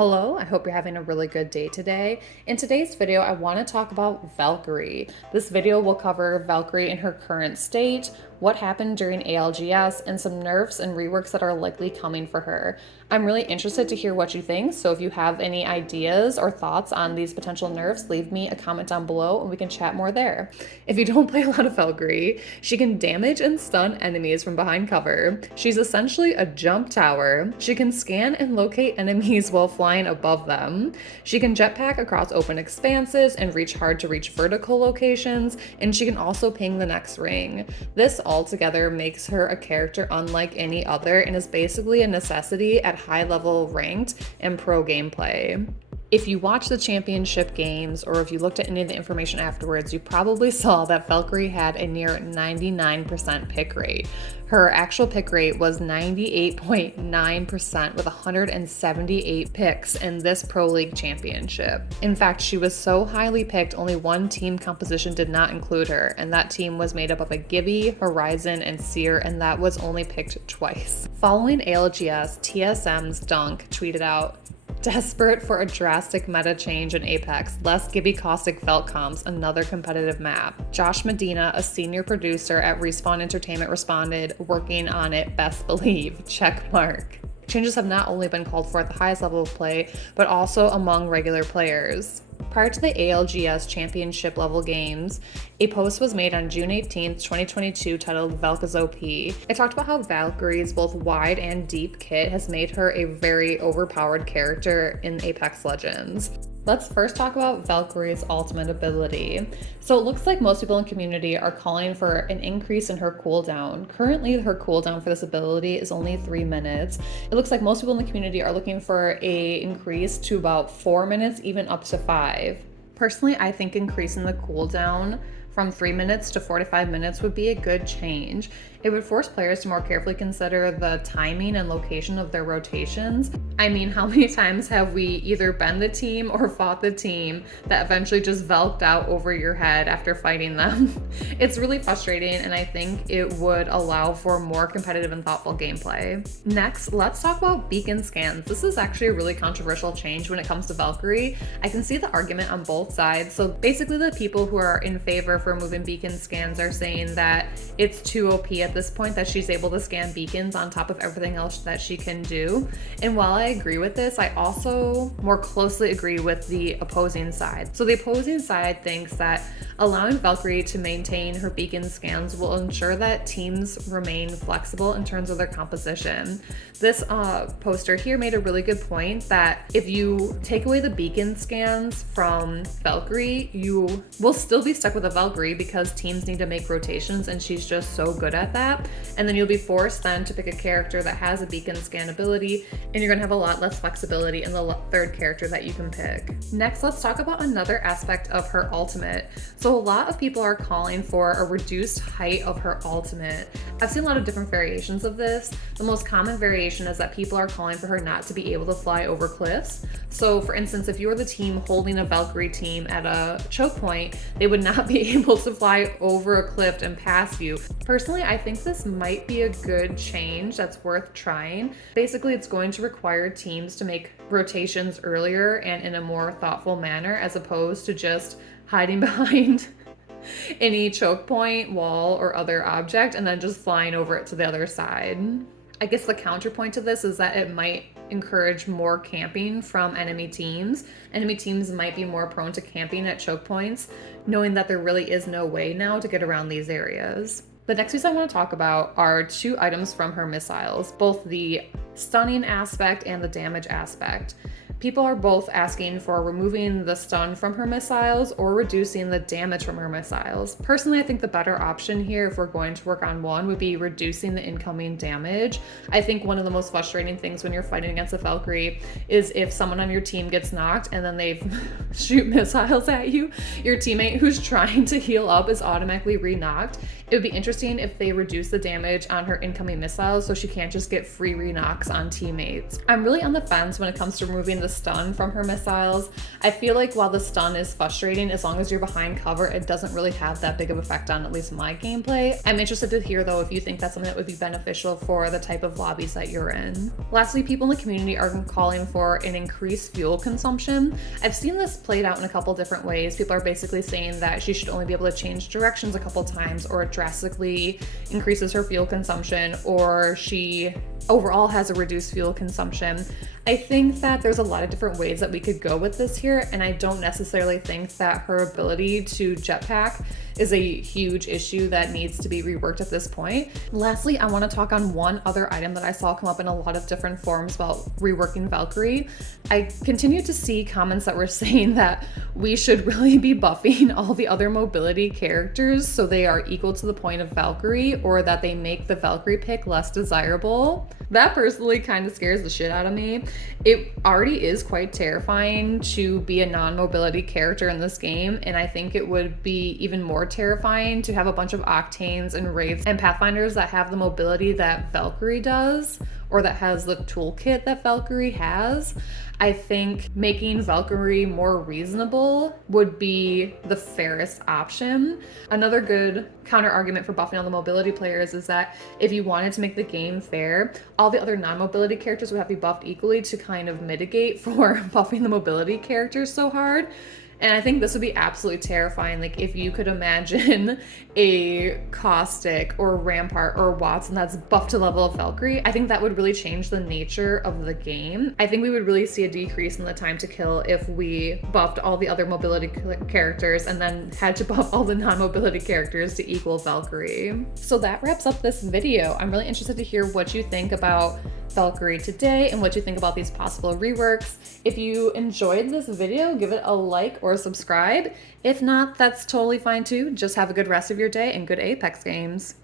Hello, I hope you're having a really good day today. In today's video, I want to talk about Valkyrie. This video will cover Valkyrie in her current state, what happened during ALGS, and some nerfs and reworks that are likely coming for her. I'm really interested to hear what you think, so if you have any ideas or thoughts on these potential nerfs, leave me a comment down below and we can chat more there. If you don't play a lot of Valkyrie, she can damage and stun enemies from behind cover. She's essentially a jump tower. She can scan and locate enemies while flying above them. She can jetpack across open expanses and reach hard to reach vertical locations, and she can also ping the next ring. This altogether makes her a character unlike any other and is basically a necessity at high level ranked and pro gameplay. If you watched the championship games or if you looked at any of the information afterwards, you probably saw that Valkyrie had a near 99% pick rate. Her actual pick rate was 98.9% with 178 picks in this Pro League championship. In fact, she was so highly picked, only one team composition did not include her, and that team was made up of a Gibby, Horizon, and Seer, and that was only picked twice. Following ALGS, TSM's Dunk tweeted out, "Desperate for a drastic meta change in Apex, less Gibby caustic Valk comps, another competitive map." Josh Medina, a senior producer at Respawn Entertainment, responded, "Working on it, best believe, check mark." Changes have not only been called for at the highest level of play, but also among regular players. Prior to the ALGS championship level games, a post was made on June 18th, 2022 titled Valk is OP. It talked about how Valkyrie's both wide and deep kit has made her a very overpowered character in Apex Legends. Let's first talk about Valkyrie's ultimate ability. So it looks like most people in the community are calling for an increase in her cooldown. Currently, her cooldown for this ability is only 3 minutes. It looks like most people in the community are looking for an increase to about 4 minutes, even up to 5. Personally, I think increasing the cooldown from 3 minutes to 4 to 5 minutes would be a good change. It would force players to more carefully consider the timing and location of their rotations. I mean, how many times have we either been the team or fought the team that eventually just Valked out over your head after fighting them? It's really frustrating, and I think it would allow for more competitive and thoughtful gameplay. Next, let's talk about beacon scans. This is actually a really controversial change when it comes to Valkyrie. I can see the argument on both sides. So basically the people who are in favor for removing beacon scans are saying that it's too OP at this point that she's able to scan beacons on top of everything else that she can do. And while I agree with this, I also more closely agree with the opposing side. So the opposing side thinks that allowing Valkyrie to maintain her beacon scans will ensure that teams remain flexible in terms of their composition. This poster here made a really good point that if you take away the beacon scans from Valkyrie, you will still be stuck with a Valkyrie because teams need to make rotations and she's just so good at that. And then you'll be forced then to pick a character that has a beacon scan ability, and you're gonna have a lot less flexibility in the third character that you can pick. Next, let's talk about another aspect of her ultimate. So a lot of people are calling for a reduced height of her ultimate. I've seen a lot of different variations of this. The most common variation is that people are calling for her not to be able to fly over cliffs. So for instance, if you were the team holding a Valkyrie team at a choke point, they would not be able to fly over a cliff and past you. Personally, I think this might be a good change that's worth trying. Basically, it's going to require teams to make rotations earlier and in a more thoughtful manner, as opposed to just hiding behind any choke point, wall, or other object and then just flying over it to the other side. I guess the counterpoint to this is that it might encourage more camping from enemy teams. Enemy teams might be more prone to camping at choke points, knowing that there really is no way now to get around these areas. The next piece I want to talk about are 2 items from her missiles, both the stunning aspect and the damage aspect. People are both asking for removing the stun from her missiles or reducing the damage from her missiles. Personally, I think the better option here, if we're going to work on one, would be reducing the incoming damage. I think one of the most frustrating things when you're fighting against a Valkyrie is if someone on your team gets knocked and then they shoot missiles at you, your teammate who's trying to heal up is automatically re-knocked. It would be interesting if they reduce the damage on her incoming missiles so she can't just get free re-knocks reworks on teammates. I'm really on the fence when it comes to removing the stun from her missiles. I feel like while the stun is frustrating, as long as you're behind cover, it doesn't really have that big of effect on at least my gameplay. I'm interested to hear though if you think that's something that would be beneficial for the type of lobbies that you're in. Lastly, people in the community are calling for an increased fuel consumption. I've seen this played out in a couple different ways. People are basically saying that she should only be able to change directions a couple times, or it drastically increases her fuel consumption, or she overall has a reduced fuel consumption. I think that there's a lot of different ways that we could go with this here, and I don't necessarily think that her ability to jetpack is a huge issue that needs to be reworked at this point. Lastly, I want to talk on one other item that I saw come up in a lot of different forums about reworking Valkyrie. I continue to see comments that were saying that we should really be buffing all the other mobility characters so they are equal to the point of Valkyrie, or that they make the Valkyrie pick less desirable. That personally kind of scares the shit out of me. It already is quite terrifying to be a non-mobility character in this game, and I think it would be even more terrifying to have a bunch of Octanes and Wraiths and Pathfinders that have the mobility that Valkyrie does, or that has the toolkit that Valkyrie has. I think making Valkyrie more reasonable would be the fairest option. Another good counter argument for buffing all the mobility players is that if you wanted to make the game fair, all the other non-mobility characters would have to be buffed equally to kind of mitigate for buffing the mobility characters so hard. And I think this would be absolutely terrifying. Like if you could imagine a Caustic or Rampart or Watson that's buffed to level of Valkyrie, I think that would really change the nature of the game. I think we would really see a decrease in the time to kill if we buffed all the other mobility characters and then had to buff all the non-mobility characters to equal Valkyrie. So that wraps up this video. I'm really interested to hear what you think about Valkyrie today and what you think about these possible reworks. If you enjoyed this video, give it a like or subscribe. If not, that's totally fine too. Just have a good rest of your day and good Apex games.